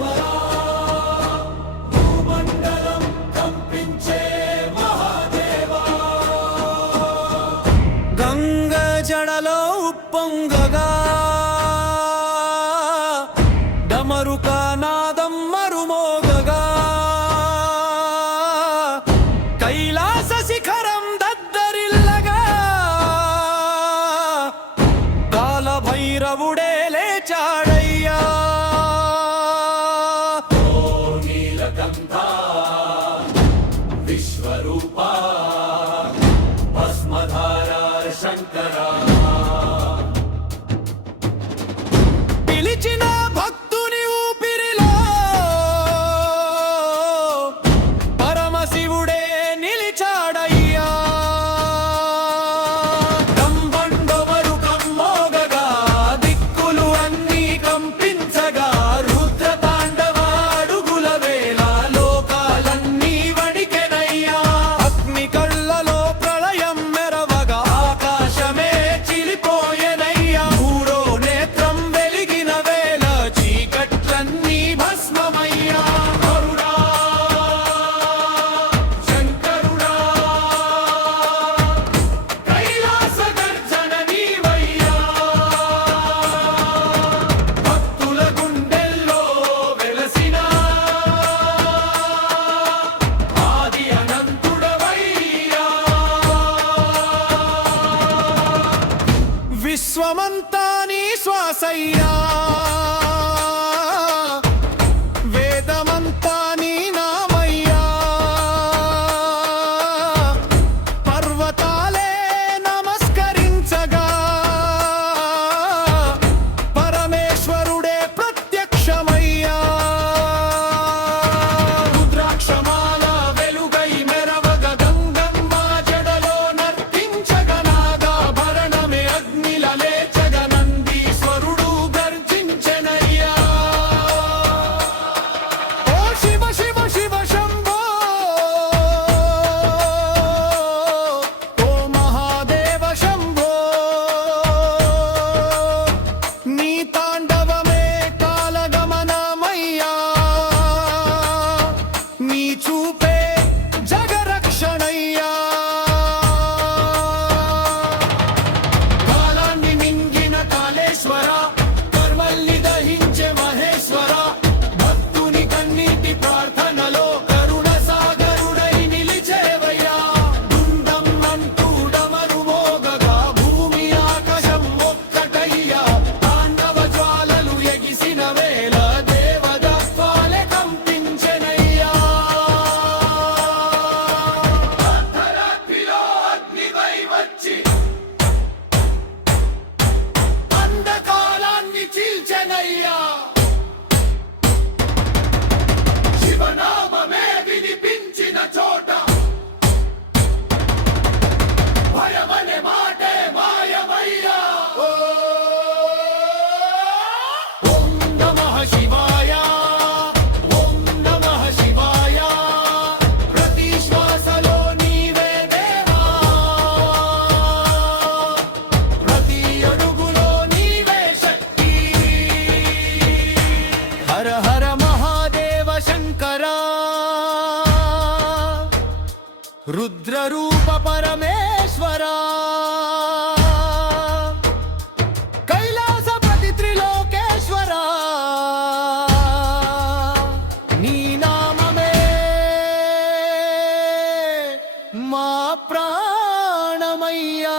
కాళేశ్వరా భూమండలం కంపించే మహాదేవా గంగ జడలో ఉప్పొంగగా డమరుక నాదం మరుమోగగా కైలాస శిఖరం దద్దరిల్లగా కాలభైరవుడే లేచాడయ్యా నీలకంఠ విశ్వరూపా భస్మధార శంకరా పిలిచిన భక్తుని ఊపిరిలో పరమశివుడే నిలిచాడయ్యా కంబండొమరు కమ్మోగగా దిక్కులు అన్నీ కంపించగా రుద్ర తాండవ అడుగుల వేళ లోకాలన్నీ వణికెనయ్యా అగ్ని కళ్ళలో ప్రళయం మెరవగా ఆకాశమే చిలిపోయెనయ్యా మూడో నేత్రం వెలిగిన వేళ చీకట్లన్నీ భస్మమయ్యా కరుడా శంకరుడా కైలాస గర్జన నీవయ్యా భక్తుల గుండెల్లో వెలసిన ఆది అనంతుడవయ్యా విశ్వమంతా నీ శ్వాసయ్యా వేదమంతా నీ నామయ్యా పర్వతాలే నమస్కరించగా పరమేశ్వరుడే ప్రత్యక్షమయ్యా రుద్రాక్షమాల వెలుగై మెరవగ గంగమ్మ జడలో నర్తించగ నాగాభరణమే అగ్నిల లేచగ నందీశ్వరుడు గర్జించెనయ్యా ఓ శివ శివ శివ శంభో ఓ మహాదేవ శంభో నీ తాండవమే కాలగమనమయ్యా నీ చూపే జగరక్షణయ్యా కాలాన్ని మింగిన కాళేశ్వర కర్మల్ని దహించే మహేశ్వర భక్తుని కన్నీటి ప్రార్థనలో కరుణ సాగరుడై నిలిచేవయ్యా దుండం అంటూ డమరు మోగగా భూమి ఆకాశం ఒక్కటయ్యా తాండవ జ్వాలలు ఎగిసిన వేళ దేవదత్వాలే కంపించెనయ్యా అర్ధరాత్రిలో అగ్నిపై వచ్చి అంధకారాన్ని చీల్చెనయ్యా శివనామమే వినిపించిన చోట భయమనే మాటే మాయమయ్యా ఓం నమః శివాయ ఓం నమః శివాయ ప్రతి శ్వాసలో నీవే దేవా ప్రతి అడుగులో నీవే శక్తి హర హర మహాదేవ శంకరా రుద్రరూప పరమేశ్వరా కైలాసపతి త్రిలోకేశ్వరా నీ నామమే మా ప్రాణమయ్యా